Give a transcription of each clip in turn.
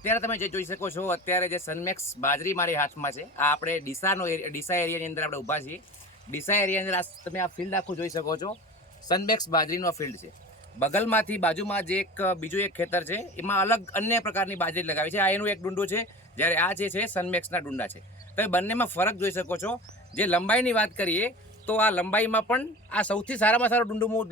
અત્યારે તમે જે જોઈ શકો છો, અત્યારે જે સનમેક્સ બાજરી મારી હાથમાં છે, આ આપણે ડીસા એરિયાની અંદર આપણે ઊભા છીએ. ડીસા એરિયાની અંદર તમે આ ફિલ્ડ આખું જોઈ શકો છો. સનમેક્સ બાજરીનો ફિલ્ડ છે. બગલમાંથી બાજુમાં જે બીજું એક ખેતર છે, એમાં અલગ અન્ય પ્રકારની બાજરી લગાવી છે. આ એનું એક ડુંડું છે, જ્યારે આ જે છે સનમેક્સના ડુંડા છે. તમે બંનેમાં ફરક જોઈ શકો છો. જે લંબાઈની વાત કરીએ તો આ લંબાઈમાં પણ આ સૌથી સારામાં સારું ડુંડું હું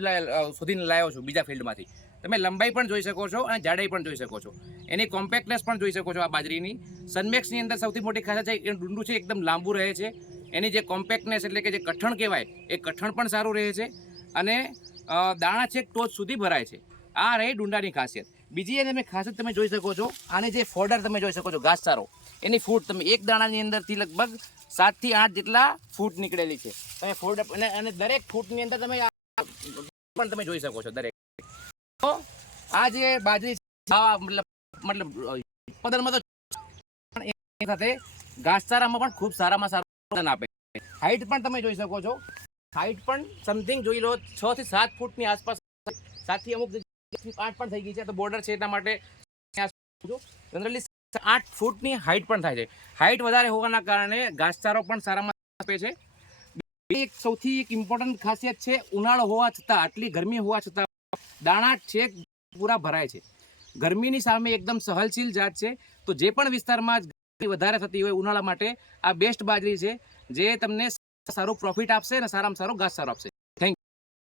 શોધીને લાવ્યો છું બીજા ફિલ્ડમાંથી. તમે લંબાઈ પણ જોઈ શકો છો અને જાડાઈ પણ જોઈ શકો છો. એની કોમ્પેક્ટનેસ પણ જોઈ શકો છો. આ બાજરીની સનમેક્સની અંદર સૌથી મોટી ખાસિયત છે એનું ડુંડું છે એકદમ લાંબુ રહે છે. એની જે કોમ્પેક્ટનેસ એટલે કે જે કઠણ કહેવાય એ કઠણ પણ સારું રહે છે અને દાણા છેક ટોચ સુધી ભરાય છે. આ રહી ડુંડાની ખાસિયત. બીજી એને ખાસિયત તમે જોઈ શકો છો. આની જે ફોડર તમે જોઈ શકો છો, ઘાસચારો, એની ફૂટ તમે એક દાણાની અંદરથી લગભગ 7 થી 8 જેટલા ફૂટ નીકળેલી છે. તમે ફોડ અને દરેક ફૂટની અંદર તમે પણ તમે જોઈ શકો છો. દરેક તો આ જે બાજરી મતલબ ઉત્પાદનમાં તો સાથે ઘાસચારામાં પણ ખૂબ સારામાં સારું ઉત્પાદન આપે છે. હાઈટ પણ તમે જોઈ શકો છો. હાઈટ પણ સમથિંગ જોઈ લો 6 થી 7 ફૂટની આસપાસ, 7 થી અમુક 8 પણ થઈ ગઈ છે. તો બોર્ડર છે એટલા માટે જનરલી 8 ફૂટની હાઈટ પણ થાય છે. હાઈટ વધારે હોવાના કારણે ઘાસચારો પણ સારામાં આપે છે. એક સૌથી એક ઇમ્પોર્ટન્ટ ખાસિયત છે, ઉનાળો હોવા છતાં, આટલી ગરમી હોવા છતાં દાણા છેક પૂરા ભરાય છે. ગરમીની સામે એકદમ સહનશીલ જાત છે. તો જે પણ વિસ્તારમાં ગરમી વધારે થતી હોય ઉનાળા માટે આ બેસ્ટ બાજરી છે, જે તમને સારું પ્રોફિટ આપશે અને સારામાં સારો ઘાસચારો આપશે.